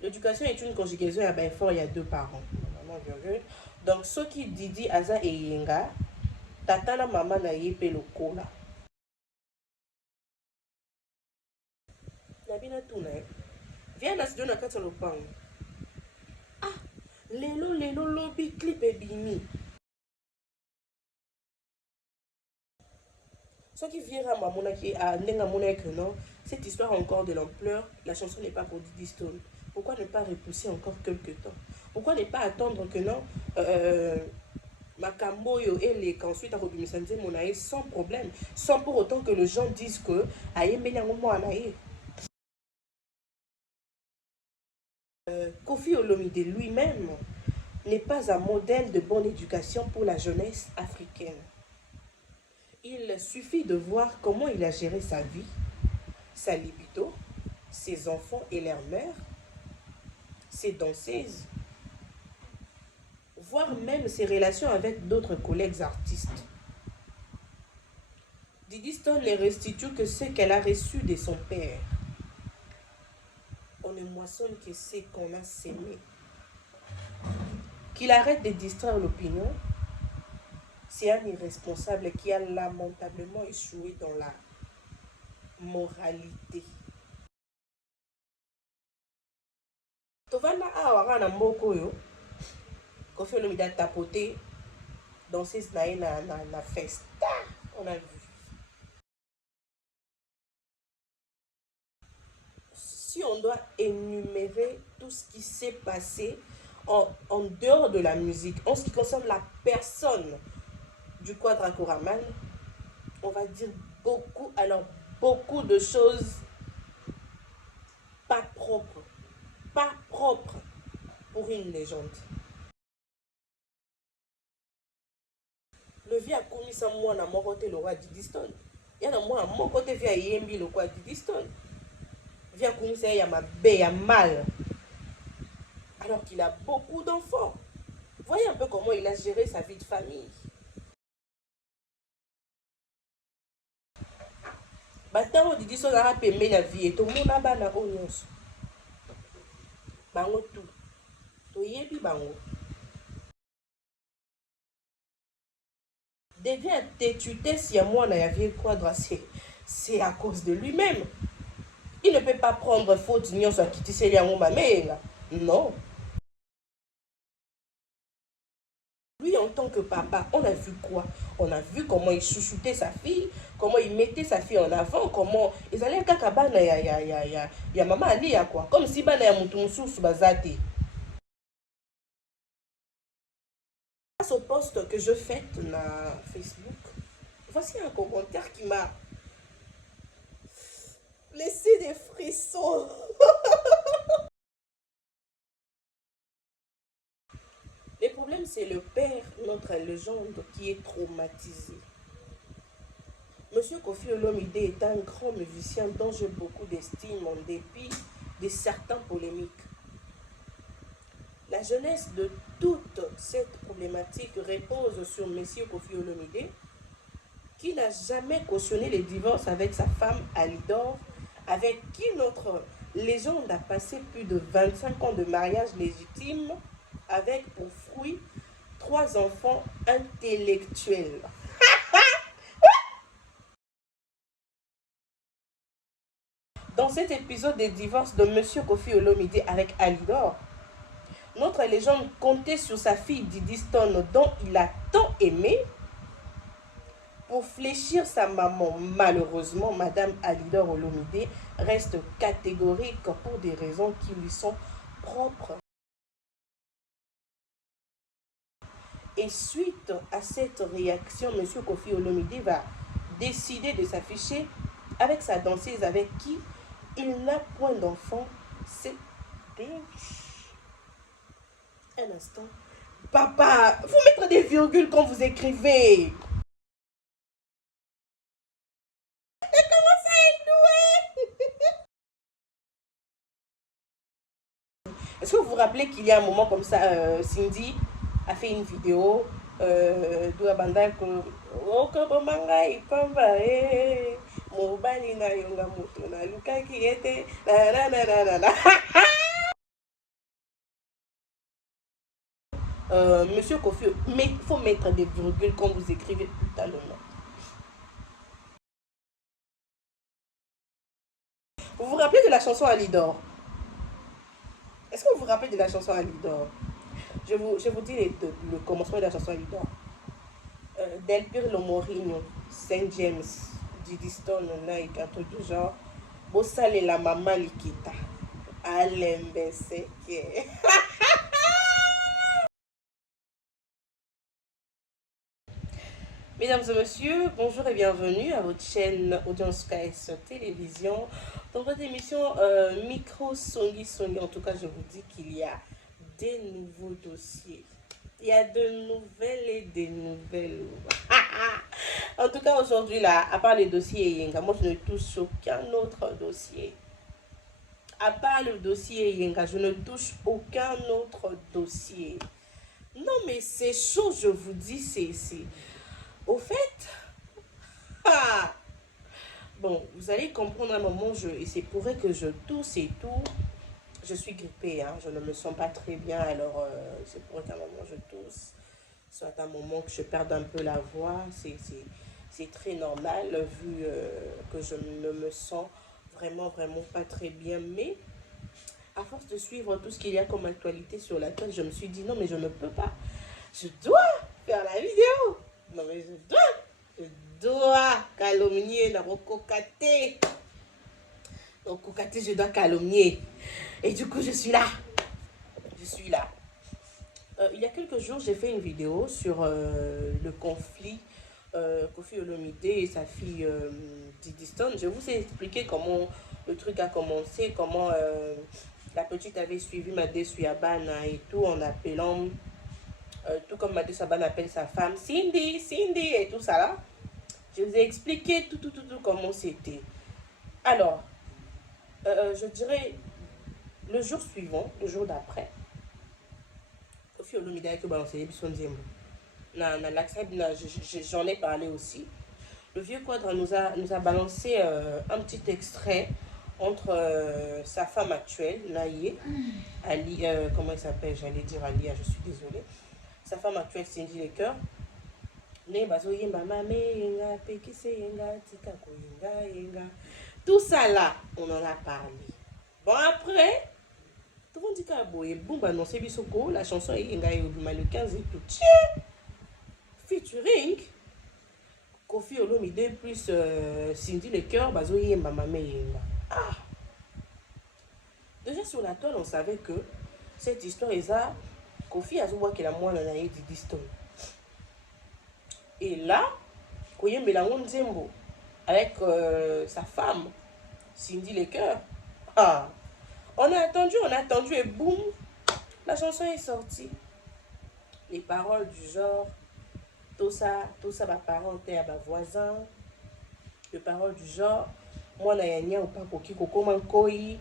L'éducation est une conjugaison à ben fort, il y a deux parents. Maman, virgule. Donc, ce qui Didi Aza et Yenga, tata na maman na yepe lokola. Nabina tuna viens na studio na kati lopango. Ah, lelo lobi clip ebimi. Ce qui vient à Mamona qui a Nengamona que non, cette histoire a encore de l'ampleur, la chanson n'est pas pour Didi Stone. Pourquoi ne pas repousser encore quelques temps? Pourquoi ne pas attendre que non Makamboyo et les qu'ensuite à Robinson Monae sans problème, sans pour autant que les gens disent que Kofi Olomide lui-même n'est pas un modèle de bonne éducation pour la jeunesse africaine. Il suffit de voir comment il a géré sa vie, sa libido, ses enfants et leur mère, ses danseuses, voire même ses relations avec d'autres collègues artistes. Didi Stone ne restitue que ce qu'elle a reçu de son père. On ne moissonne que ce qu'on a sémé. Qu'il arrête de distraire l'opinion, c'est un irresponsable qui a lamentablement échoué dans la moralité. Tovana awa na mboko yo, Kofi Olomide a tapoté dans ses na festa. On a vu. Si on doit énumérer tout ce qui s'est passé en dehors de la musique, en ce qui concerne la personne du Quadra Koraman, on va dire beaucoup, alors beaucoup de choses pas propres pour une légende. Le vieux a commis ça moi na mon côté le roi Didi Stone. Il y a moi à mon côté via Yembi le roi Didi Stone. Via commis ça il y a ma bé a mal. Alors qu'il a beaucoup d'enfants. Voyez un peu comment il a géré sa vie de famille. Batango Didi Stone a pemé la vie et tout le monde a bana onyos. Bango tout. To yebi bango. Devient têtuté si à moi na yavie Quadra, c'est à cause de lui-même. Il ne peut pas prendre faute ni soit quitter ses liens non. Lui en tant que papa, on a vu quoi? On a vu comment il chouchoutait sa fille, comment il mettait sa fille en avant, comment ils allaient kakabana ya maman ali ya quoi, comme si bana ya mutu mususu bazate. Grâce au post que je fais na Facebook, voici un commentaire qui m'a laissé des frissons. Le problème, c'est le père, notre légende, qui est traumatisé. Monsieur Kofi Olomide est un grand musicien dont j'ai beaucoup d'estime en dépit de certaines polémiques. La jeunesse de toute cette problématique repose sur Monsieur Kofi Olomide, qui n'a jamais cautionné les divorces avec sa femme Alidor, avec qui notre légende a passé plus de 25 ans de mariage légitime, avec pour fruit 3 enfants intellectuels. Dans cet épisode des divorces de Monsieur Kofi Olomide avec Alidor, notre légende comptait sur sa fille Didi Stone dont il a tant aimé pour fléchir sa maman. Malheureusement, Madame Alidor Olomide reste catégorique pour des raisons qui lui sont propres. Et suite à cette réaction, M. Kofi Olomide va décider de s'afficher avec sa danseuse avec qui il n'a point d'enfant. C'est un instant. Papa, vous mettrez des virgules quand vous écrivez. Comment ça est doué? Est-ce que vous vous rappelez qu'il y a un moment comme ça, Cindy a fait une vidéo d'où abanda que okobomanga ipamba mobali na yonga moto na lukaki ete na Monsieur Kofi, mais il faut mettre des virgules quand vous écrivez putain le nom. Vous vous rappelez de la chanson Alidor? Est-ce que vous vous rappelez de la chanson Alidor? Je vous dis le commencement de la chanson Alidor. Del Pirlo Mourinho, Saint James, Didi Stone, Nike, un truc du genre. Bossale la maman Likita. Alembeseke. Mesdames et messieurs, bonjour et bienvenue à votre chaîne Audience KS Télévision. Dans votre émission Micro Songi Songi, en tout cas, je vous dis qu'il y a des nouveaux dossiers. Il y a de nouvelles et des nouvelles. En tout cas, aujourd'hui, là, à part les dossiers Yenga, moi, je ne touche aucun autre dossier. À part le dossier Yenga, je ne touche aucun autre dossier. Non, mais c'est chaud, je vous dis, c'est... Au fait, bon, vous allez comprendre à un moment, et c'est pourrait que je tousse et tout. Je suis grippée, hein, je ne me sens pas très bien, alors c'est pourrait qu'à un moment je tousse, soit à un moment que je perde un peu la voix, c'est très normal vu que je ne me sens vraiment pas très bien. Mais à force de suivre tout ce qu'il y a comme actualité sur la toile, je me suis dit non mais je ne peux pas, je dois faire la vidéo. Non mais je dois calomnier la Rokokate. Rokokate, je dois calomnier. Et du coup, je suis là. Je suis là. Il y a quelques jours, j'ai fait une vidéo sur le conflit Kofi Olomide et sa fille Didi Stone. Je vous ai expliqué comment le truc a commencé, comment la petite avait suivi Madé Suyabana et tout en appelant... tout comme Madé Saban appelle sa femme Cindy, Cindy et tout ça là. Je vous ai expliqué tout comment c'était. Alors, je dirais le jour suivant, le jour d'après, Kofi Olomide a balancé son Zembo. J'en ai parlé aussi. Le vieux quadre nous a balancé un petit extrait entre sa femme actuelle, Naïe, Ali, comment il s'appelle, j'allais dire Alia, je suis désolée. Sa femme actuelle, Cindy Lecoeur. Tout ça là, on en a parlé. Bon, après, tout le monde dit que boum, annoncé Bissoko, la chanson est le 15 et tout. Tiens, featuring Kofi Olomide plus Cindy Lecoeur, ah. Déjà sur la toile, on savait que cette histoire est ça. Kofi a dit que la moine a été Didi. Et là, Koye Melangon Zembo avec sa femme, Cindy Lecoeur. Ah. On a attendu et boum, la chanson est sortie. Les paroles du genre, tout ça va parenté à ma voisin. Les paroles du genre, moi na yanya ou pas koki koko mankoi.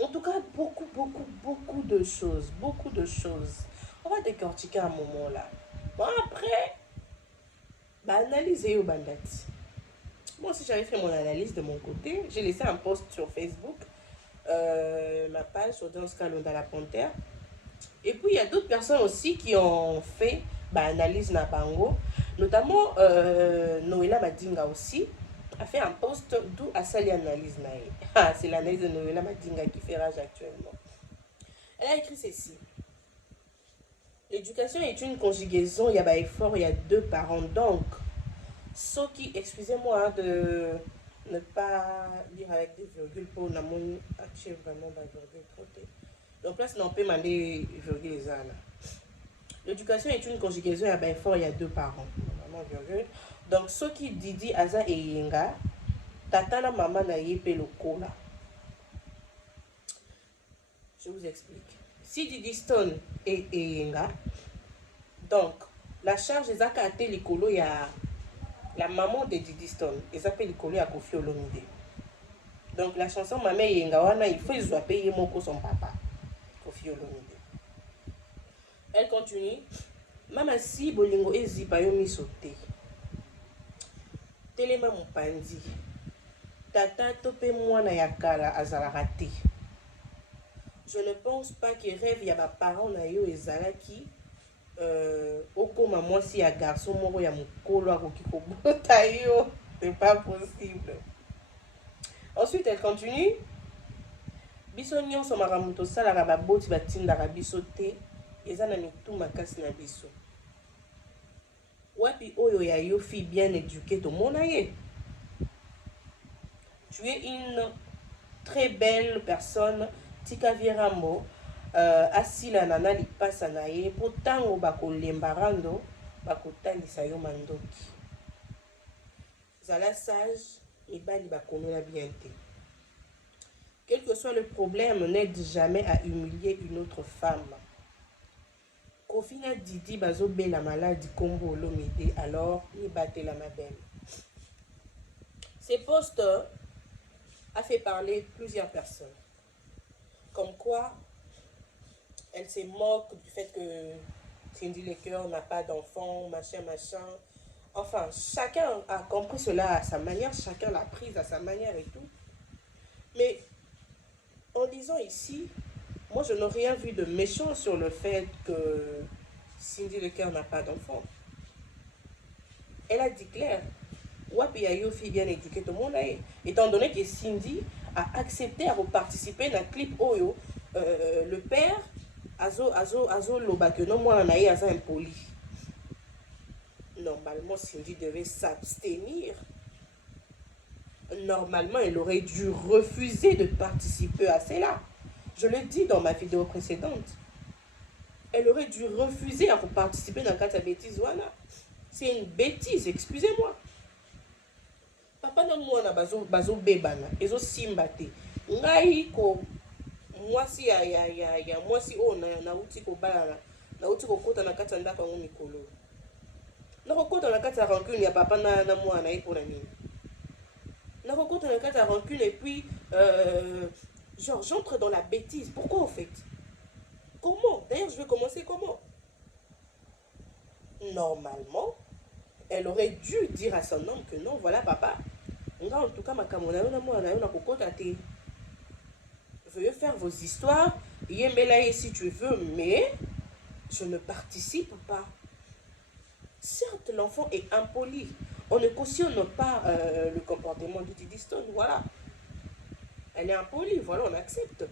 En tout cas, beaucoup de choses. Beaucoup de choses. On va décortiquer un moment là. Bon, après, analyser au bandit. Moi aussi, j'avais fait mon analyse de mon côté. J'ai laissé un post sur Facebook, ma page sur Audience Kalonda la Panthère. Et puis, il y a d'autres personnes aussi qui ont fait analyse na bango. Notamment, Noëlla Madinga aussi a fait un post d'où a sali analyse. C'est l'analyse de Noëlla Madinga qui fait rage actuellement. Elle a écrit ceci. L'éducation est une conjugaison, il y a effort, il y a deux parents. Donc, ce qui, excusez-moi de ne pas lire avec des virgules pour n'amour acheter vraiment des virgules trottées. Donc là, c'est non peut demander virgule les ânes. L'éducation est une conjugaison, il y a effort, il y a deux parents. Vraiment virgule. Donc, ce qui Didi, Aza et Yenga, Tatana, Maman, Naye, Peloko, là. Je vous explique. Si Didi Stone et Yenga, donc, la charge des Akate Likolo, il y a la maman de Didi Stone, ils appellent Likolo à Kofi Olomide. Donc, la chanson Maman Yenga, il faut qu'ils soient payés mon son papa, Kofi Olomide. Elle continue. Mama si bolingo ezi bayomi sauté. Telema mopandi. Tata topé mwana yakala azala raté. Je ne pense pas que rêve ya ba parents na yo ezalaki okoma mwasi ya garçon moko ya mokolo akoki kobota yo, c'est pas possible. Ensuite elle continue, biso nyonso makambo tosalaka baboti batindaka biso te, eza na mitu makasi na biso. Wapi oyo ya yo fille bien éduquée tomona ye. Tu es une très belle personne, tika Vierambo, asila nana lipasa na ye, po tango bakolemba rando, bakotalisa yo mandoki. Zala sage, mibali bakomona bien te. Quel que soit le problème, n'aide jamais à humilier une autre femme. Kofina Didi bazobe la maladie Kombo Olomide, alors ni batte la ma belle. Ces posts a fait parler plusieurs personnes. Comme quoi, elle se moque du fait que Cindy Lecoeur n'a pas d'enfant, machin. Enfin, chacun a compris cela à sa manière, chacun l'a prise à sa manière et tout. Mais en disant ici, moi je n'ai rien vu de méchant sur le fait que Cindy Lecoeur n'a pas d'enfant. Elle a dit clair, wapi ya yo fille bien éduquée tout le monde aille. Étant donné que Cindy a accepté à participer à un clip Oyo, le père azo loba que non moi naïe aza impoli. Normalement Cindy devait s'abstenir. Normalement elle aurait dû refuser de participer à cela. Je l'ai dit dans ma vidéo précédente. Elle aurait dû refuser à participer dans la bêtise. C'est une bêtise, excusez-moi. Papa na mwana bazo bebana ezo simba te ngai ko mwasi ya mwasi o na uti ko bala na uti ko kota na kati ndaka ngo mikolo na ko kota na kati rancune ya papa na mwana e pona nini na ko kota na kati rancune et puis genre j'entre dans la bêtise. Pourquoi en fait? Comment? D'ailleurs je vais commencer comment? Normalement elle aurait dû dire à son homme que non, voilà papa, en tout cas ma camonade na kokota te. Veuillez faire vos histoires, yembelaye si tu veux, mais je ne participe pas. Certes, l'enfant est impoli. On ne cautionne pas le comportement de Didi Stone, voilà. Elle est impolie, voilà, on accepte.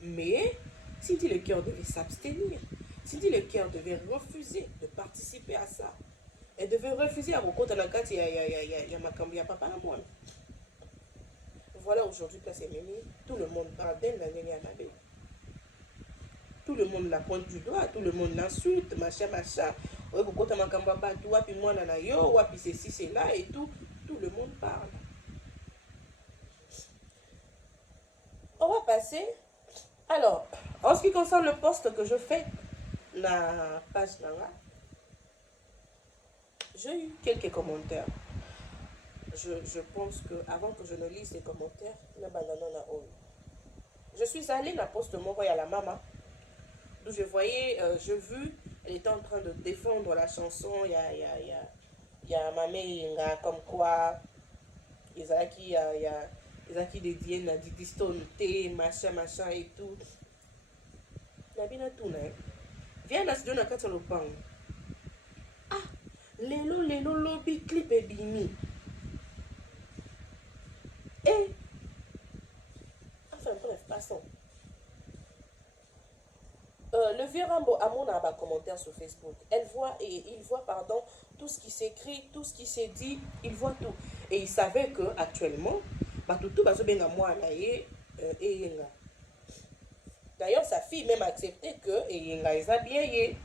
Mais Cindy Lecoeur devait s'abstenir. Cindy Lecoeur devait refuser de participer à ça. Elle devait refuser à rencontrer la carte, il y a Makambi, à papa la moine. Voilà, aujourd'hui, place est menée. Tout le monde parle d'elle, la Néné Anabé. Tout le monde la pointe du doigt, tout le monde l'insulte, machin. Ouais, Kokota Makamba Batu, wapi moi nana yo, wapi ceci, c'est là et tout. Tout le monde parle. On va passer. Alors, en ce qui concerne le post que je fais, la page Nanga, j'ai eu quelques commentaires. Je pense que avant que je ne lise les commentaires, je suis allée dans la poste de mon à la maman, d'où je voyais, je vu, elle était en train de défendre la chanson, il y a Mamé comme quoi, ils ont qui dédié à Didi Stone, machin et tout. La bien tout, viens dans ce don à 4 lopang. Ah, Lelo, lobby, clip et bimi. Et, enfin bref, passons. Le vieux Rambo Amon a un commentaire sur Facebook. Il voit, tout ce qui s'écrit, tout ce qui s'est dit, il voit tout. Et il savait que actuellement, d'ailleurs, sa fille même a accepté que Yenga est habillé.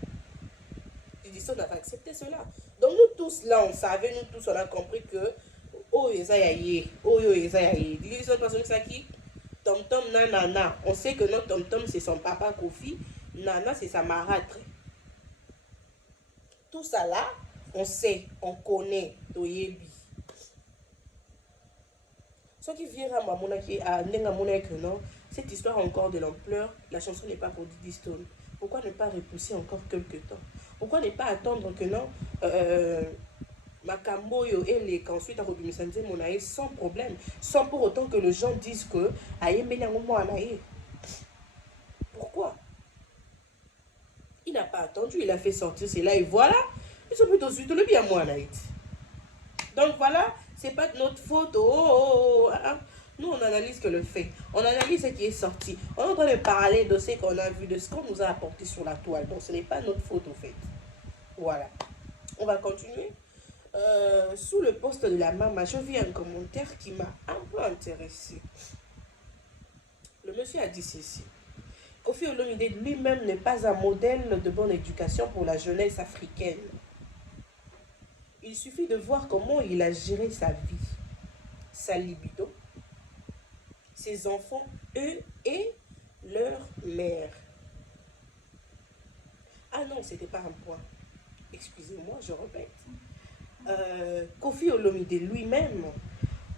Didison n'a pas accepté cela. Donc nous tous là, on savait, nous tous on a compris que oh Ezayaye, Didison personne qui Tom Tom Nana. On sait que notre Tom Tom c'est son papa Kofi, Nana c'est sa marâtre. Tout ça là, on sait, on connaît Toyebi. Ce qui vient à mon que non, cette histoire a encore de l'ampleur, la chanson n'est pas pour Didi Stone. Pourquoi ne pas repousser encore quelques temps? Pourquoi ne pas attendre que non Makamboyo et les qu'ensuite à Robimisandé Monaï sans problème, sans pour autant que les gens disent que Pourquoi? Il n'a pas attendu, il a fait sortir cela et voilà. Ils sont plutôt suite le bien moi Naït. Donc voilà, c'est pas de notre faute. Nous, on analyse que le fait. On analyse ce qui est sorti. On est en train de parler de ce qu'on a vu, de ce qu'on nous a apporté sur la toile. Donc ce n'est pas notre faute au fait. Voilà. On va continuer. Sous le poste de la maman, je vis un commentaire qui m'a un peu intéressé. Le monsieur a dit ceci. Koffi Olomide lui-même n'est pas un modèle de bonne éducation pour la jeunesse africaine. Il suffit de voir comment il a géré sa vie, sa libido, ses enfants, eux et leur mère. Ah non, c'était pas un point. Excusez-moi, je répète. Koffi Olomide lui-même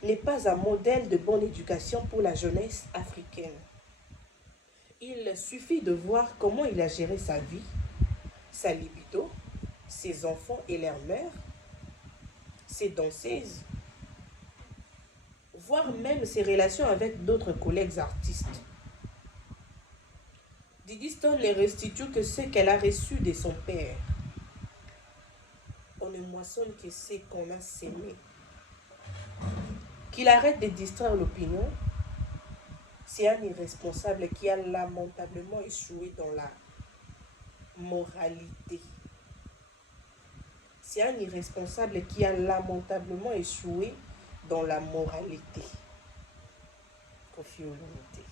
n'est pas un modèle de bonne éducation pour la jeunesse africaine. Il suffit de voir comment il a géré sa vie, sa libido, ses enfants et leur mère, ses danseuses, voire même ses relations avec d'autres collègues artistes. Didi Stone ne restitue que ce qu'elle a reçu de son père. On ne moissonne que ce qu'on a sémé. Qu'il arrête de distraire l'opinion, c'est un irresponsable qui a lamentablement échoué dans la moralité. C'est un irresponsable qui a lamentablement échoué dans la moralité. Koffi Olomide.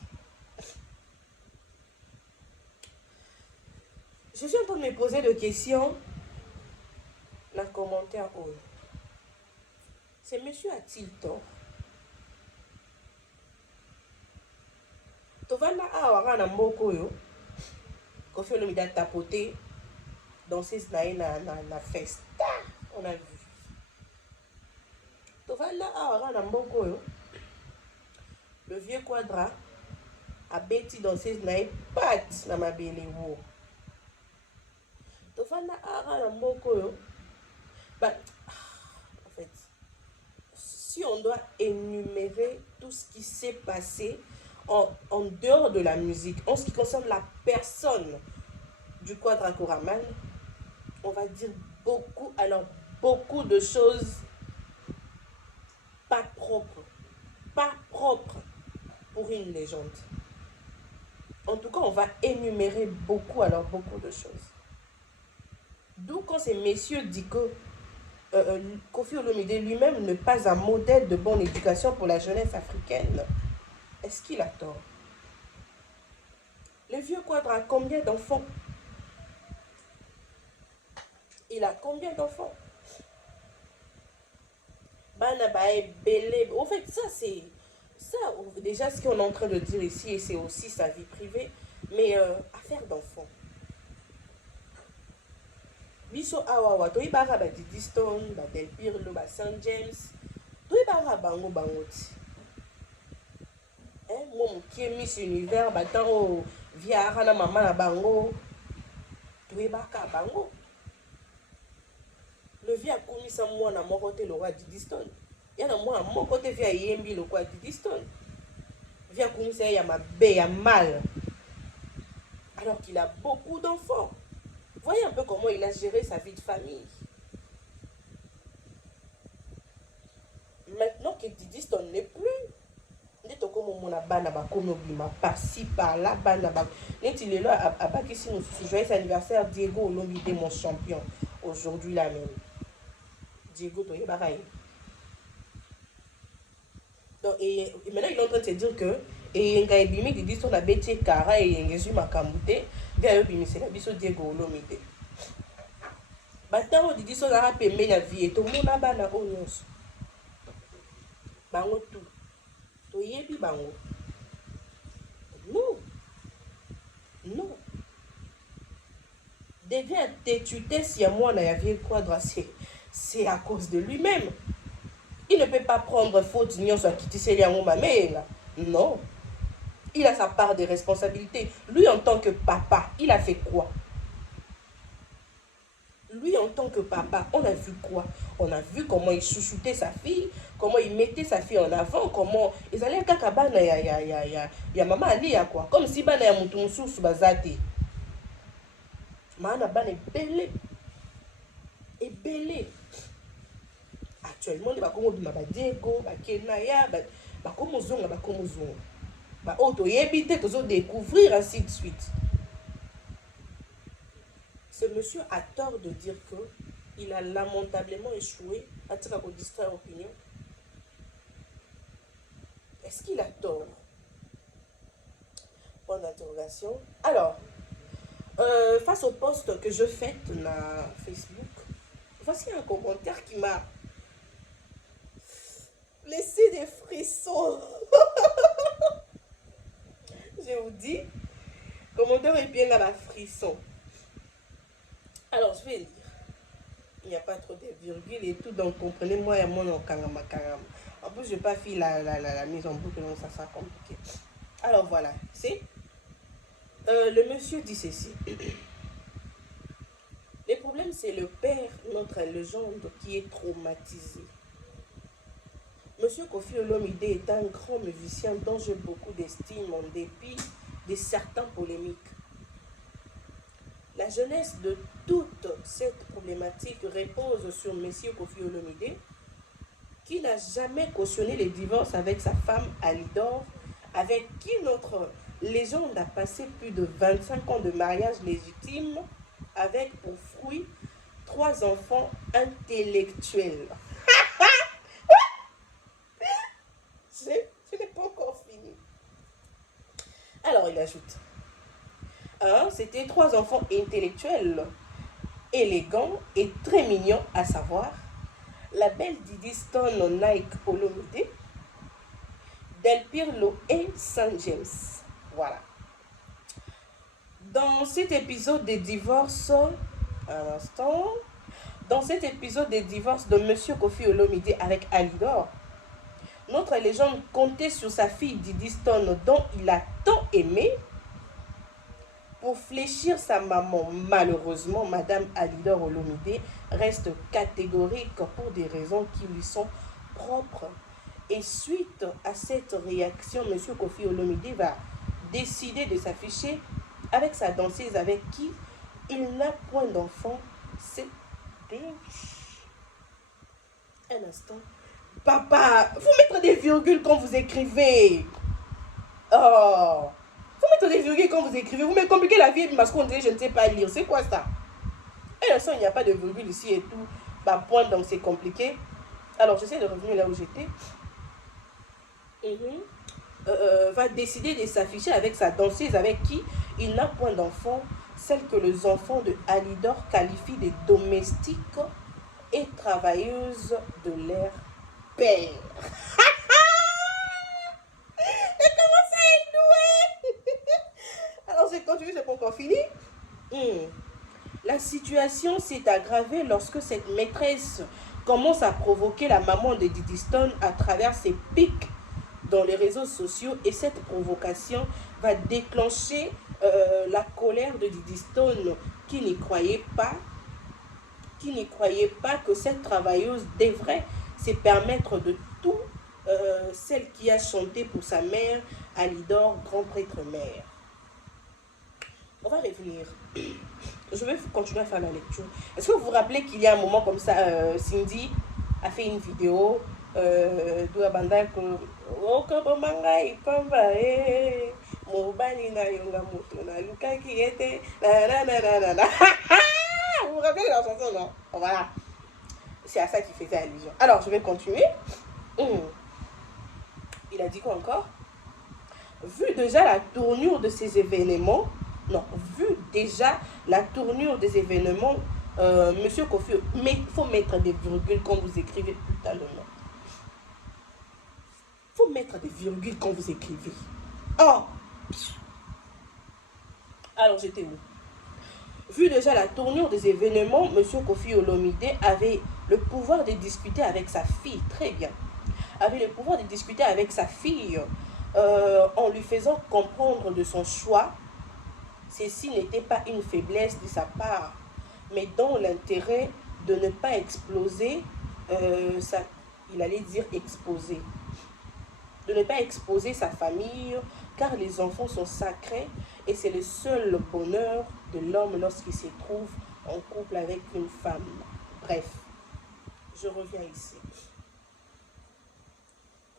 Je suis en train de me poser des questions dans le commentaire. Ce monsieur a-t-il tort? Tovana awa na mboko yo. Koffi Olomide a tapoté dans ses na festa. On a vu. Tovana awa na mboko yo. Le vieux Quadra a bêti dans ses pattes na mabele wo. Tovana awa na mboko yo. En fait, si on doit énumérer tout ce qui s'est passé en dehors de la musique, en ce qui concerne la personne du Quadra Koraman, on va dire beaucoup de choses pas propres pour une légende. En tout cas, on va énumérer beaucoup de choses. D'où quand ces messieurs disent que Koffi Olomide lui-même n'est pas un modèle de bonne éducation pour la jeunesse africaine, est-ce qu'il a tort? Le vieux Quadra a combien d'enfants? Il a combien d'enfants? En fait, ça c'est... Ça, déjà, ce qu'on est en train de dire ici, et c'est aussi sa vie privée, mais affaire d'enfants. Biso awawa, toi ibara ba Didi Stone, ba Del Pirlo, ba Saint James, toi ibara bango ti. Moi, qui est Miss Univers, ba tango via na maman na bango, toi ibaka bango. Le vieux a commis ça moi na mon côté le roi Didi Stone. Il y a moi à mon côté via Yembi le roi Didi Stone. Via commis ça ya ma bé ya mal. Alors qu'il a beaucoup d'enfants. Voyez un peu comment il a géré sa vie de famille. Maintenant que Didi Stone n'est plus, il est comme mon abana comme obima par-ci par-là bana ba. Net il est là à Bakissi nous joyeux anniversaire Diego Olomide mon champion aujourd'hui là même. Diego Toye Baraye. Donc et maintenant il est en train de se dire que et nga ebimi Didi Stone a bêté kara et ngezu makambute via yo bimisela biso Diego Olomide. Batango Didi Stone a pembe na vie et to mona bana onyos. Bango tout. To yebi bango. Non. Devient têtuté si à moi na ya vie Quadra c'est à cause de lui-même. Il ne peut pas prendre faute ni soit quitter ses liens mais non. Il a sa part de responsabilité. Lui, en tant que papa, il a fait quoi? Lui, en tant que papa, on a vu quoi? On a vu comment il chouchoutait sa fille, comment il mettait sa fille en avant, comment... Ils allaient à Kakabana, ya maman Ali, ya quoi? Comme si bana ya mutumsu bazate. Mana ban est belé. Et belé. Actuellement, les bakomo bima ba Diego, ba Kenaya, ba komo zonga, ba komo zonga. Ba auto yebite tozo découvrir ainsi de suite. Ce monsieur a tort de dire que il a lamentablement échoué à tirer au distraire opinion. Est-ce qu'il a tort? Point d'interrogation. Alors, face au post que je fais sur Facebook, voici un commentaire qui m'a laissé des frissons. Je vous dis, commentaire est bien là, frisson. Alors, je vais lire. Il n'y a pas trop de virgules et tout, donc comprenez-moi, il y a mon okangama. En plus, je n'ai pas fait la mise en boucle, donc ça sera compliqué. Alors voilà, c'est le monsieur dit ceci. Le problème, c'est le père, notre légende, qui est traumatisé. Monsieur Kofi Olomide est un grand musicien dont j'ai beaucoup d'estime en dépit de certaines polémiques. La jeunesse de toute cette problématique repose sur Monsieur Kofi Olomide, qui n'a jamais cautionné les divorces avec sa femme Alidor, avec qui notre légende a passé plus de 25 ans de mariage légitime, avec pour fruit 3 enfants intellectuels. Je n'ai pas encore fini. Alors il ajoute, c'était 3 enfants intellectuels, élégants et très mignons, à savoir la belle Didi Stone Nike Olomide, Del Pirlo et Saint James. Voilà. Dans cet épisode des divorces, un instant, dans cet épisode des divorces de Monsieur Kofi Olomide avec Alidor, notre légende comptait sur sa fille Didi Stone dont il a tant aimé pour fléchir sa maman. Malheureusement, Madame Alidor Olomide reste catégorique pour des raisons qui lui sont propres. Et suite à cette réaction, Monsieur Kofi Olomide va décider de s'afficher avec sa danseuse avec qui il n'a point d'enfant. C'est un instant. Papa, vous mettre des virgules quand vous écrivez. Oh, vous mettre des virgules quand vous écrivez. Vous me compliquez la vie parce qu'on dit je ne sais pas lire. C'est quoi ça? Et l'instant, il n'y a pas de virgule ici et tout. Bah, point, donc c'est compliqué. Alors, j'essaie de revenir là où j'étais. Va décider de s'afficher avec sa danseuse avec qui il n'a point d'enfant, celle que les enfants de Alidor qualifient de domestiques et travailleuses de leur père. Et comment ça est doué? Alors j'ai continué, j'ai pas encore fini. La situation s'est aggravée lorsque cette maîtresse commence à provoquer la maman de Didi Stone à travers ses pics dans les réseaux sociaux, et cette provocation va déclencher la colère de Didi Stone qui n'y croyait pas que cette travailleuse devrait se permettre de tout, celle qui a chanté pour sa mère, Alidor, grand prêtre mère. On va revenir. Je vais continuer à faire la lecture. Est-ce que vous vous rappelez qu'il y a un moment comme ça, Cindy a fait une vidéo d'où abandonne que vous vous rappelez la chanson, non? Voilà. C'est à ça qu'il faisait allusion. Alors, je vais continuer. Il a dit quoi encore? Vu déjà la tournure de ces événements, Monsieur Kofi, mais il faut mettre des virgules quand vous écrivez, putain le nom. Il faut mettre des virgules quand vous écrivez. Oh! Alors, j'étais où? Vu déjà la tournure des événements, Monsieur Kofi Olomide avait le pouvoir de discuter avec sa fille, très bien, avait le pouvoir de discuter avec sa fille en lui faisant comprendre de son choix. Ceci n'était pas une faiblesse de sa part, mais dans l'intérêt de ne pas exploser, il allait dire exposer, de ne pas exposer sa famille, car les enfants sont sacrés Et c'est le seul bonheur de l'homme lorsqu'il se trouve en couple avec une femme. Bref, je reviens ici.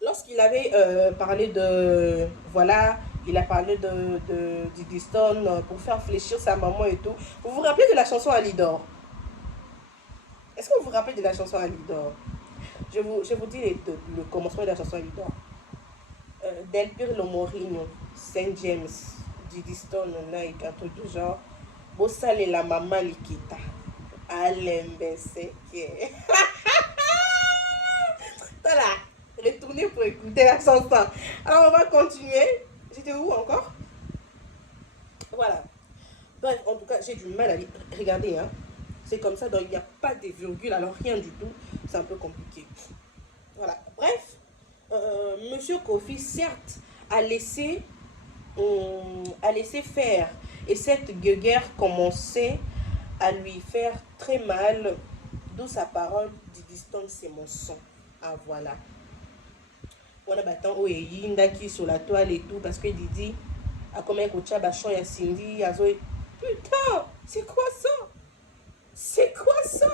Lorsqu'il avait parlé de... Voilà, il a parlé de Diddy Stone pour faire fléchir sa maman et tout. Vous vous rappelez de la chanson Alidor? Est-ce que vous vous rappelez de la chanson Alidor? Je vous dis le commencement de la chanson Alidor. Del Pirlo Mourinho, Saint James, Diddy Stone, Nike, un truc du genre. Bossale la maman likita. Alembese. Voilà, retournez pour écouter la chanson. Alors on va continuer. J'étais où encore? Voilà. Bref, en tout cas, j'ai du mal à regarder. Hein. C'est comme ça, donc il n'y a pas de virgule, alors rien du tout. C'est un peu compliqué. Voilà. Bref, Monsieur Kofi, certes, a laissé faire. Et cette guerre commençait à lui faire très mal. D'où sa parole, Diddy Stone, c'est mon sang. Ah voilà. On a battu au Yinda sur la toile et tout parce que Didi a comme un coach à Bachon et Cindy. Putain, c'est quoi ça? C'est quoi ça?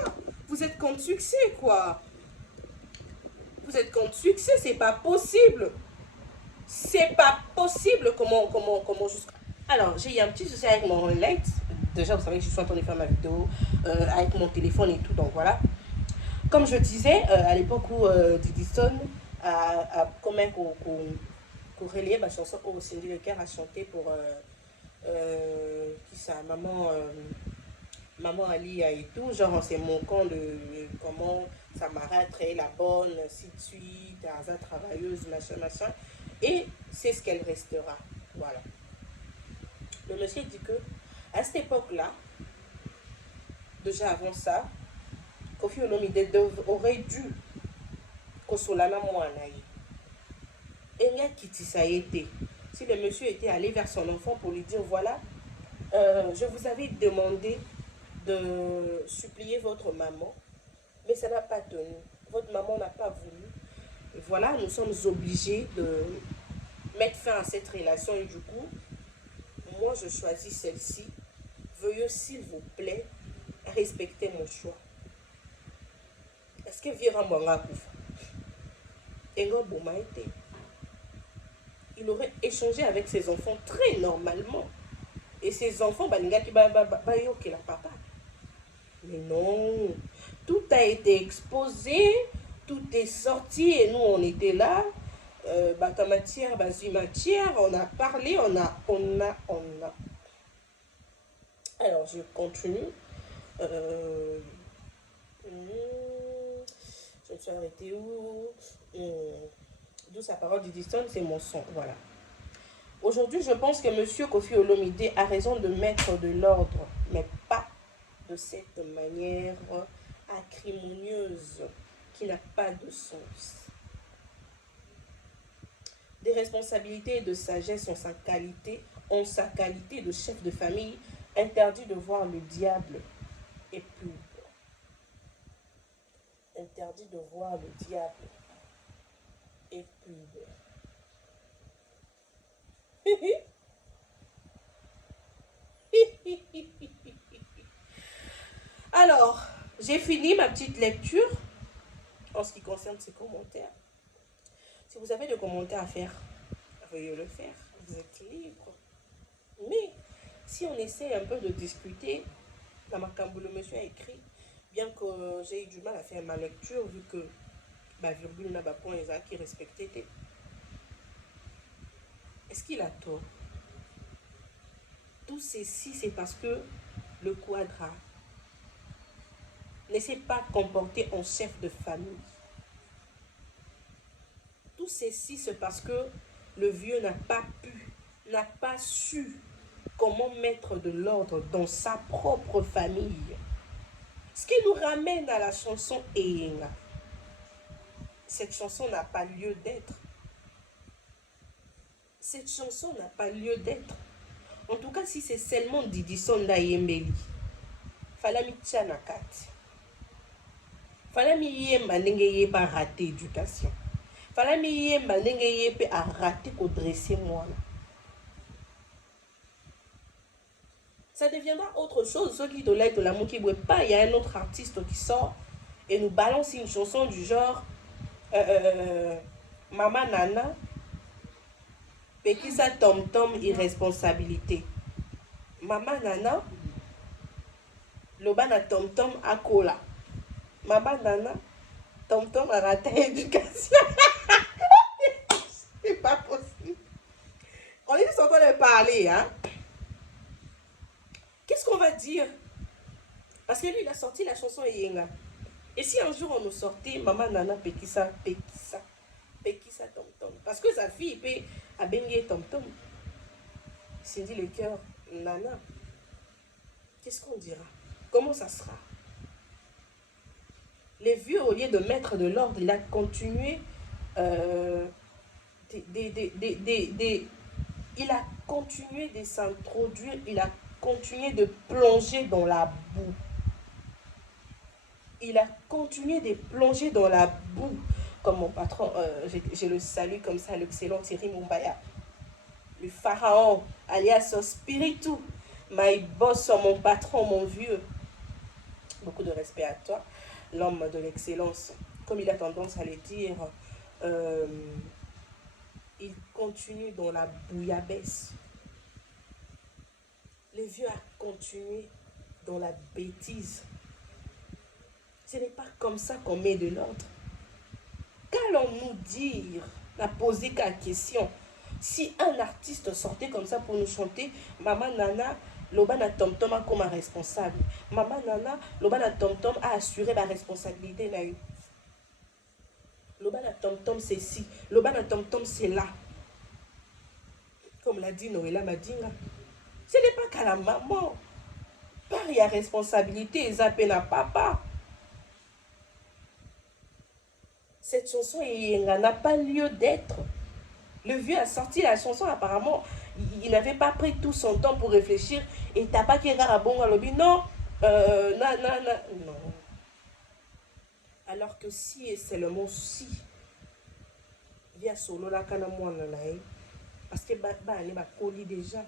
Vous êtes contre succès quoi? Vous êtes contre succès, c'est pas possible. C'est pas possible. Comment jusqu'à... Alors, j'ai eu un petit souci avec mon light. Déjà, vous savez que je suis en train de faire ma vidéo avec mon téléphone et tout, donc voilà. Comme je disais, à l'époque où Diddy Stone a quand même relié ma chanson au Cindy Leclerc a chanté pour qui ça, maman Alia et tout, genre c'est mon camp de comment ça m'arrête, la bonne, si de suite, Aza travailleuse, machin. Et c'est ce qu'elle restera. Voilà. Le monsieur dit que à cette époque-là, déjà avant ça, Kofi Olomide aurait dû consolana moanaï. Et bien Kitty ça a été. Si le monsieur était allé vers son enfant pour lui dire voilà, je vous avais demandé de supplier votre maman, mais ça n'a pas tenu. Votre maman n'a pas voulu. Et voilà, nous sommes obligés de mettre fin à cette relation et du coup, moi je choisis celle-ci. Veuillez s'il vous plaît respecter mon choix. Est-ce que Vira Mwanga Koufa? Engo Bouma était. Il aurait échangé avec ses enfants très normalement. Et ses enfants, balinga ki ba yoke la papa. Mais non, tout a été exposé, tout est sorti et nous on était là. Matière, matière, on a parlé, on a. Alors je continue. Je me suis arrêtée où? D'où sa parole du Stone, c'est mon son. Voilà. Aujourd'hui, je pense que Monsieur Kofi Olomide a raison de mettre de l'ordre, mais pas de cette manière acrimonieuse qui n'a pas de sens. Des responsabilités et de sagesse en sa qualité de chef de famille, interdit de voir le diable et pub. Interdit de voir le diable et pub. Alors, j'ai fini ma petite lecture en ce qui concerne ces commentaires. Si vous avez des commentaires à faire, veuillez le faire. Vous êtes libre. Mais si on essaie un peu de discuter, la Makambo, le monsieur a écrit, bien que j'ai eu du mal à faire ma lecture, vu que virgule n'a pas point qui respectait. Est-ce qu'il a tort? Tout ceci, c'est parce que le quadra ne s'est pas comporté en chef de famille. Tout ceci, c'est parce que le vieux n'a pas su comment mettre de l'ordre dans sa propre famille. Ce qui nous ramène à la chanson Eyenga. Cette chanson n'a pas lieu d'être. Cette chanson n'a pas lieu d'être. En tout cas, si c'est seulement Diddy Sonda Yembeli, Falami Tchanakat. Falami Yemba Nenge pas raté éducation. Falami Yemba Nenge a raté pour dresser moi. Ça deviendra autre chose. Ceux qui te lèvent de l'amour qui ne pas, il y a un autre artiste qui sort et nous balance une chanson du genre Mama Nana, Pekisa Tom Tom, irresponsabilité. Mama Nana, Lobana Tom Tom à Kola. Mama Nana, Tom Tom a raté l'éducation. C'est pas possible. On est juste en train de parler, hein. Qu'est-ce qu'on va dire? Parce que lui, il a sorti la chanson Yenga. Et si un jour on nous sortait Maman Nana Pekisa, Pekisa, Pekisa Tom Tom. Parce que sa fille peut à Bengue Tom Tom. C'est dit le cœur, Nana. Qu'est-ce qu'on dira? Comment ça sera? Les vieux, au lieu de mettre de l'ordre, il a continué il a continué de s'introduire, il a continué de plonger dans la boue. Il a continué de plonger dans la boue. Comme mon patron, je le salue comme ça, l'excellent Thierry Mumbaya. Le pharaon, alias Spiritu. My boss, mon patron, mon vieux. Beaucoup de respect à toi, l'homme de l'excellence. Comme il a tendance à le dire, il continue dans la bouillabaisse. Le vieux a continué dans la bêtise. Ce n'est pas comme ça qu'on met de l'ordre. Qu'allons-nous dire, la poser la question, si un artiste sortait comme ça pour nous chanter Maman Nana, Lobana Tom Tom a comme un responsable. Maman Nana, Lobana Tom Tom a assuré la responsabilité. Lobana Tom Tom c'est ci, Lobana Tom Tom c'est là. Comme l'a dit Noëlla Madinga. Ce n'est pas qu'à la maman. Il y a responsabilité, ils appellent à papa. Cette chanson n'a pas lieu d'être. Le vieux a sorti la chanson, apparemment, il n'avait pas pris tout son temps pour réfléchir. Et t'as pas qui à bon à l'objet. Non, non. Alors que si et seulement si, via solo la kana mwana nae, parce que elle est coli déjà.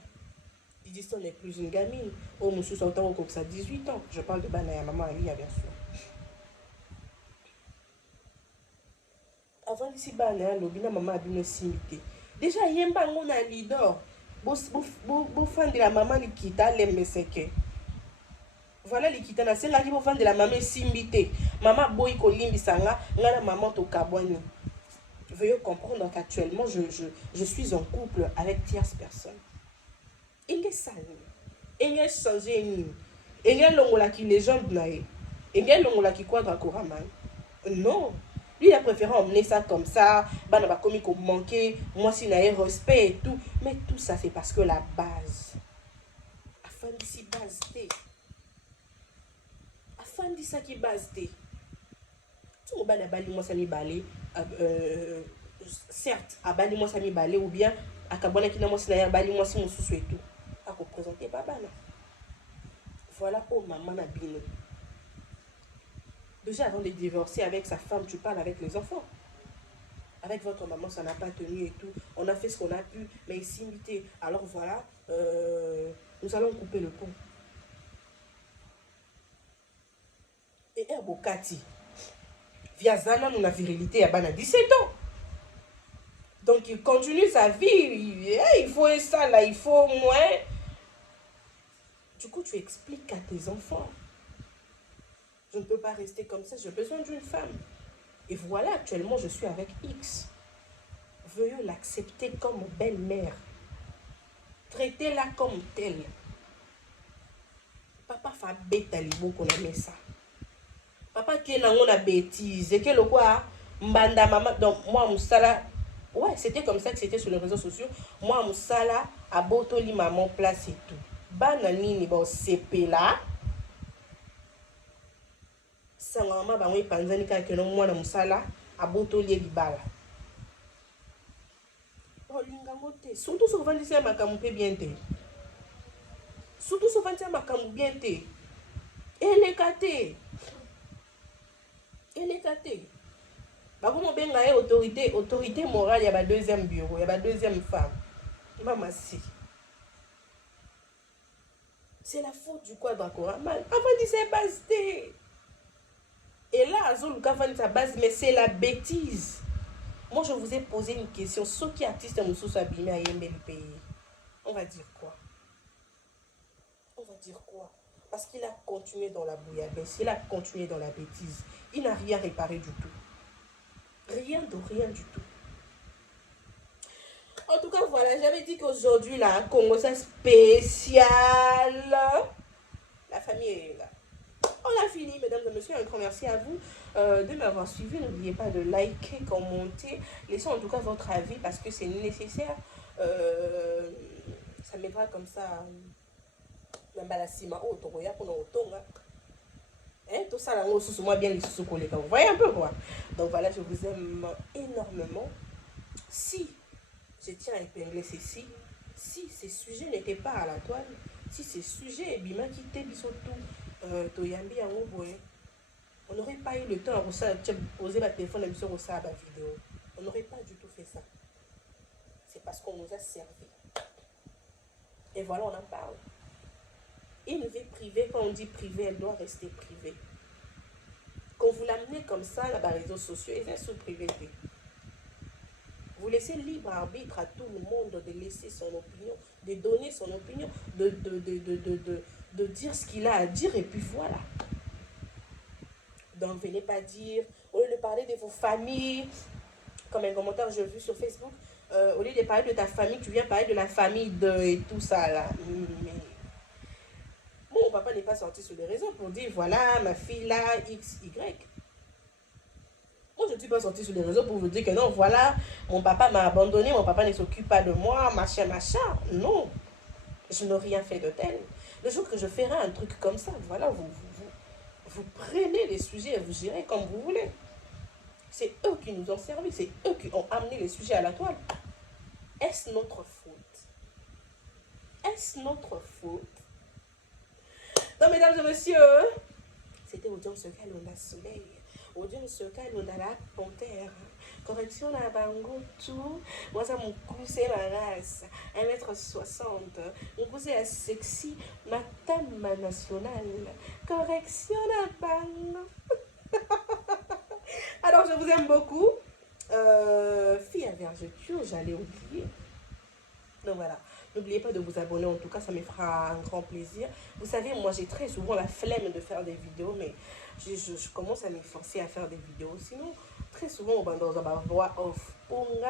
Didiston n'est plus une gamine. Oh, monsieur Santan au ça 18 ans. Je parle de Banaya maman Alia, bien sûr. Avant d'ici Banaya, l'obina maman a bien simité. Déjà, il y a un bango na leader. Beau fan de la maman Likita, l'aime seke. Voilà Likita, na c'est là qui beau fan de la maman simité. Maman boy kolimbi sanga, ngana maman to kabwani. Veuillez comprendre qu'actuellement, je suis en couple avec tierce personne. Il est sale. Il est changé. Il est l'ongola qui légende nae. Il est l'ongola qui quadra koraman. Non. Lui, il a préféré emmener ça comme ça. Bah, n'a pas commis qu'on manquait. Moi, si n'a respect et tout. Mais tout ça, c'est parce que la base. Afin d'ici base T. Afin d'ici qui base T. Tout le monde a bali moi ça mi balé. Certes, à bali moi ça mi balé ou bien à Kabona qui n'a moi ça bali moi si mon sous et tout. À représenter papa là. Voilà pour maman n'a bien. Déjà avant de divorcer avec sa femme, tu parles avec les enfants. Avec votre maman, ça n'a pas tenu et tout. On a fait ce qu'on a pu, mais ici, alors voilà, nous allons couper le pont. Et Bokati, via Zana, nous la virilité à 17 ans. Donc il continue sa vie, il faut ça là, il faut moins. Du coup, tu expliques à tes enfants. Je ne peux pas rester comme ça, j'ai besoin d'une femme. Et voilà, actuellement, je suis avec X. Veuillez l'accepter comme belle-mère. Traitez-la comme telle. Papa fait bête à l'Ibo qu'on aime ça. Papa qui est là, on a bêtise. Et que le quoi, mbanda maman, donc moi, Moussala, ouais, c'était comme ça que c'était sur les réseaux sociaux. Moi, Moussala, à Botoli, maman, place et tout. Banani, bon, CP là. Sangama bango panzani ka ke no mwana musala abotoli libala. Oh lingango te. Surtout so vandisi ya makamu pe bien te. Surtout so vandisi ya makamu bien te. Elekate. Bako mo benga e autorité morale ya ba deuxième bureau, ya ba deuxième femme. Mama si. C'est la faute du quadra coramal. Avant de se baser. Et là, Azoluka va sa base, mais c'est la bêtise. Moi, je vous ai posé une question. Ceux qui artistes Moussous abîmés à pays, on va dire quoi? On va dire quoi? Parce qu'il a continué dans la bouillabaisse, il a continué dans la bêtise. Il n'a rien réparé du tout. Rien de rien du tout. En tout cas, voilà, j'avais dit qu'aujourd'hui, là, Congo, c'est spécial. La famille est là. On a fini, mesdames et messieurs. Un grand merci à vous de m'avoir suivi. N'oubliez pas de liker, commenter. Laissez en tout cas votre avis parce que c'est nécessaire. Ça m'aidera comme ça. Tout ça, là, moi bien les sous collés. Vous voyez un peu quoi. Donc voilà, je vous aime énormément. Si je tiens à épingler ceci, si ces sujets n'étaient pas à la toile, si ces sujets, bima qui étaient surtout, toyambi en on n'aurait pas eu le temps de poser ma téléphone et sur ça la vidéo. On n'aurait pas du tout fait ça. C'est parce qu'on nous a servi. Et voilà, on en parle. Une vie privée, quand on dit privée, elle doit rester privée. Quand vous l'amenez comme ça, là, dans les réseaux sociaux, et c'est sous privé. Vous laissez libre arbitre à tout le monde de laisser son opinion, de donner son opinion, de dire ce qu'il a à dire, et puis voilà. Donc, venez pas dire, au lieu de parler de vos familles, comme un commentaire que j'ai vu sur Facebook, au lieu de parler de ta famille, tu viens parler de la famille de et tout ça là. Mais mon papa n'est pas sorti sur les réseaux pour dire voilà ma fille là X Y. Moi je ne suis pas sorti sur les réseaux pour vous dire que non voilà mon papa m'a abandonné, mon papa ne s'occupe pas de moi, machin machin. Non, je n'ai rien fait de tel. Le jour que je ferai un truc comme ça, voilà vous prenez les sujets et vous gérez comme vous voulez. C'est eux qui nous ont servi, c'est eux qui ont amené les sujets à la toile. Est-ce notre faute? Est-ce notre faute? Donc, mesdames et messieurs, c'était Audience Kalonda Soleil, Audience Kalonda la Panthère. Correction à Bango, tout. Moi, ça mon cousin ma race, 1m60. Mon cousin est sexy, ma tame nationale. Correction à Bango. Alors, je vous aime beaucoup. Fille à vergeture, j'allais oublier. Donc voilà, n'oubliez pas de vous abonner, en tout cas ça me fera un grand plaisir. Vous savez, moi j'ai très souvent la flemme de faire des vidéos, mais je commence à m'efforcer à faire des vidéos. Sinon, très souvent, dans ma voix off, pour une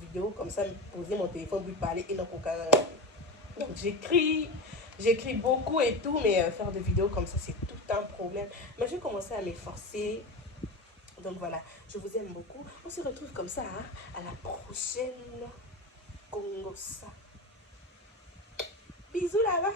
vidéo comme ça, me poser mon téléphone, puis parler et non pour donc j'écris beaucoup et tout, mais faire des vidéos comme ça, c'est tout un problème. Mais je vais commencer à m'efforcer. Donc voilà, je vous aime beaucoup. On se retrouve comme ça hein, à la prochaine Congo ça. Bisous là-bas.